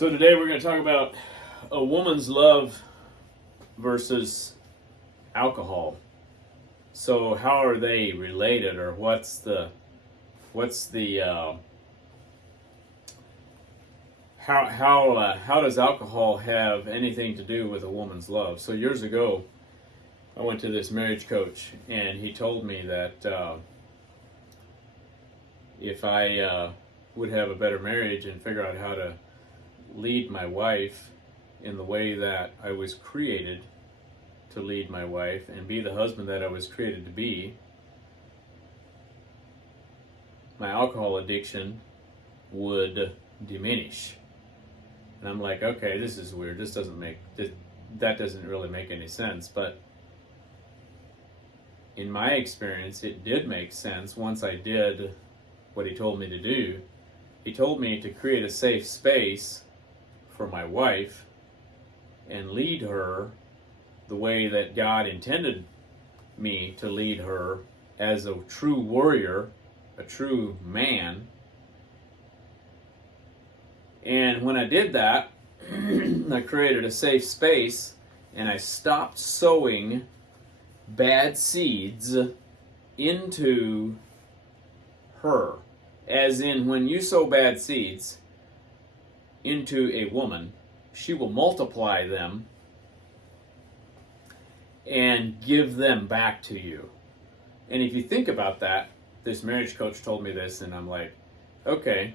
So today we're going to talk about a woman's love versus alcohol. So how are they related, or what's the how does alcohol have anything to do with a woman's love? So years ago, I went to this marriage coach, and he told me that if I would have a better marriage and figure out how to lead my wife in the way that I was created to lead my wife and be the husband that I was created to be, my alcohol addiction would diminish. And I'm like, okay, this is weird. That doesn't really make any sense. But in my experience, it did make sense once I did what he told me to do. He told me to create a safe space for my wife and lead her the way that God intended me to lead her as a true warrior, a true man. And when I did that, I created a safe space and I stopped sowing bad seeds into her. As in, when you sow bad seeds into a woman, she will multiply them and give them back to you. And if you think about that, this marriage coach told me this, and I'm like, okay,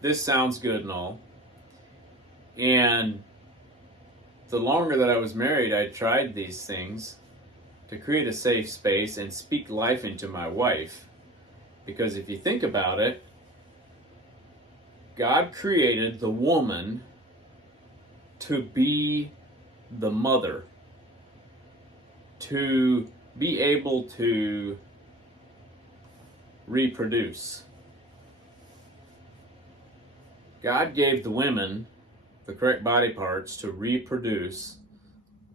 this sounds good and all. And the longer that I was married, I tried these things to create a safe space and speak life into my wife. Because if you think about it, God created the woman to be the mother, to be able to reproduce. God gave the women the correct body parts to reproduce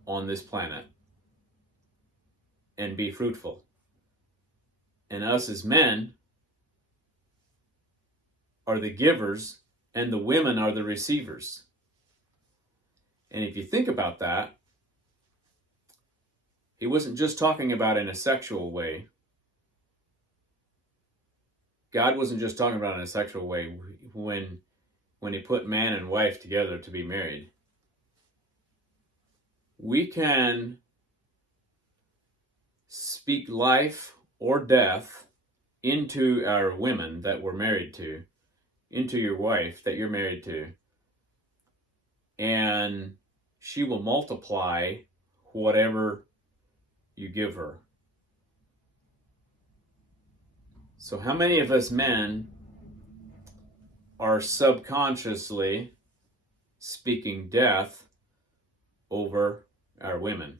on this planet and be fruitful. And us as men are the givers, and the women are the receivers. And if you think about that, he wasn't just talking about in a sexual way. God wasn't just talking about in a sexual way when he put man and wife together to be married. We can speak life or death into our women that we're married to, into your wife that you're married to, and she will multiply whatever you give her. So how many of us men are subconsciously speaking death over our women?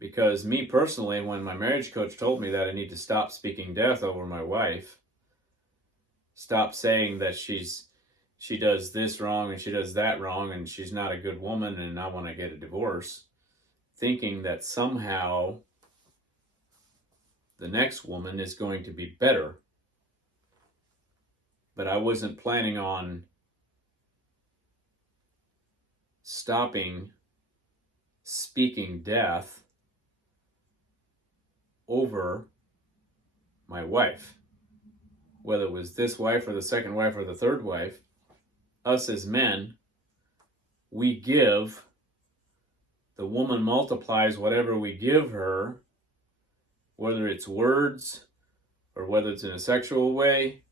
Because me personally, when my marriage coach told me that I need to stop speaking death over my wife, stop saying that she does this wrong and she does that wrong and she's not a good woman and I want to get a divorce, thinking that somehow the next woman is going to be better. But I wasn't planning on stopping speaking death over my wife. Whether it was this wife or the second wife or the third wife, us as men, we give. The woman multiplies whatever we give her, whether it's words or whether it's in a sexual way,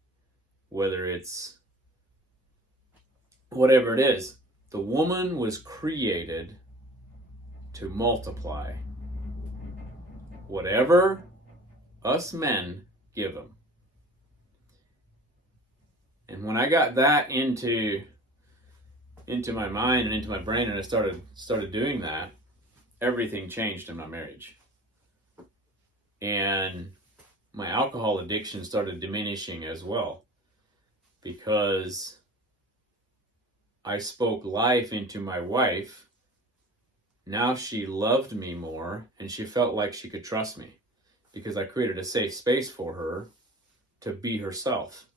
whether it's whatever it is. The woman was created to multiply whatever us men give them. And when I got that into my mind and into my brain, and I started doing that, everything changed in my marriage. And my alcohol addiction started diminishing as well, because I spoke life into my wife. Now she loved me more, and she felt like she could trust me because I created a safe space for her to be herself.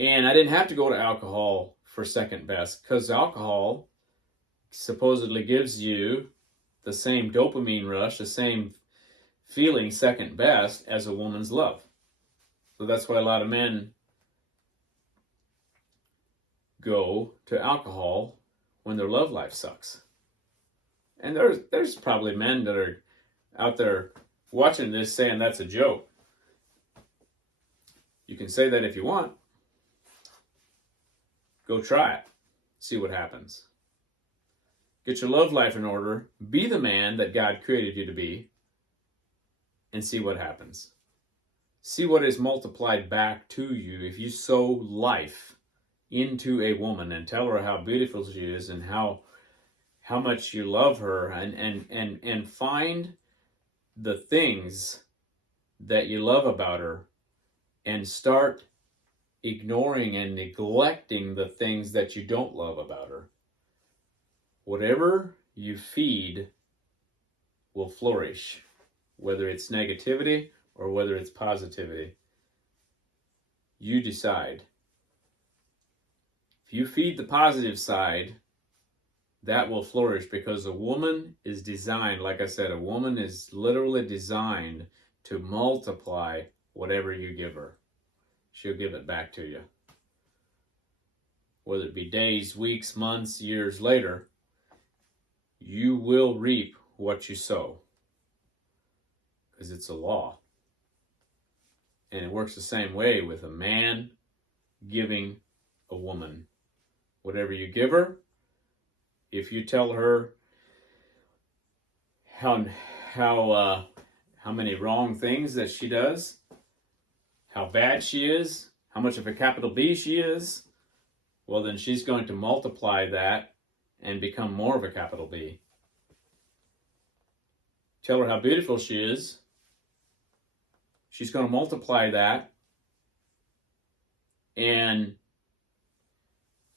And I didn't have to go to alcohol for second best, because alcohol supposedly gives you the same dopamine rush, the same feeling second best as a woman's love. So that's why a lot of men go to alcohol when their love life sucks. And there's probably men that are out there watching this saying that's a joke. You can say that if you want. Go try it. See what happens. Get your love life in order. Be the man that God created you to be. And see what happens. See what is multiplied back to you if you sow life into a woman and tell her how beautiful she is and how much you love her, and find the things that you love about her and start ignoring and neglecting the things that you don't love about her. Whatever you feed will flourish, whether it's negativity or whether it's positivity. You decide. If you feed the positive side, that will flourish, because a woman is designed, like I said, a woman is literally designed to multiply whatever you give her. She'll give it back to you. Whether it be days, weeks, months, years later, you will reap what you sow. Because it's a law. And it works the same way with a man giving a woman. Whatever you give her, if you tell her how many wrong things that she does, how bad she is, how much of a capital B she is, well, then she's going to multiply that and become more of a capital B. Tell her how beautiful she is, she's going to multiply that and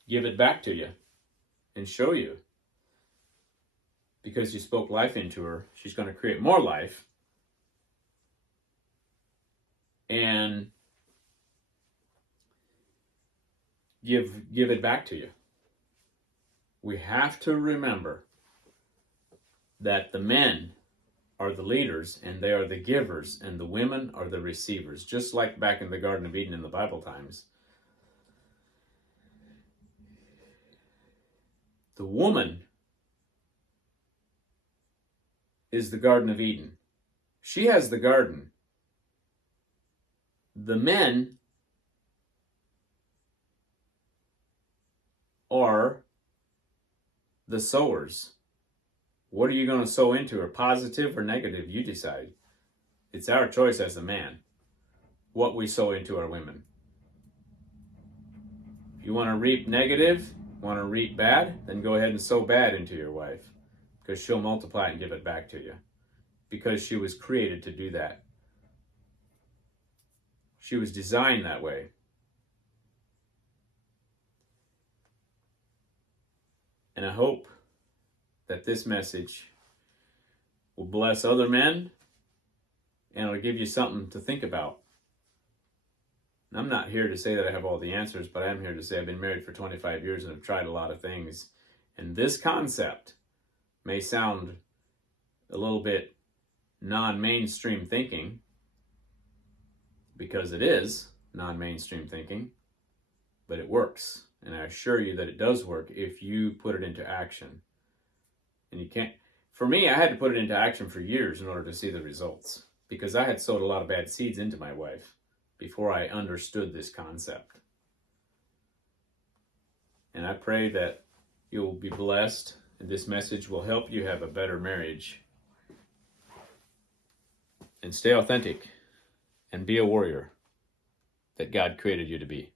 give it back to you and show you. Because you spoke life into her, she's going to create more life and give it back to you. We have to remember that the men are the leaders and they are the givers, and the women are the receivers, just like back in the Garden of Eden in the Bible times. The woman is the Garden of Eden. She has the garden. The men are the sowers. What are you going to sow into her? Positive or negative? You decide. It's our choice as a man what we sow into our women. If you want to reap negative, want to reap bad, then go ahead and sow bad into your wife, because she'll multiply and give it back to you, because she was created to do that. She was designed that way. And I hope that this message will bless other men and it'll give you something to think about. And I'm not here to say that I have all the answers, but I am here to say I've been married for 25 years and I've tried a lot of things. And this concept may sound a little bit non-mainstream thinking, because it is non-mainstream thinking, but it works. And I assure you that it does work if you put it into action. And you can't, for me, I had to put it into action for years in order to see the results, because I had sowed a lot of bad seeds into my wife before I understood this concept. And I pray that you'll be blessed and this message will help you have a better marriage. And stay authentic and be a warrior that God created you to be.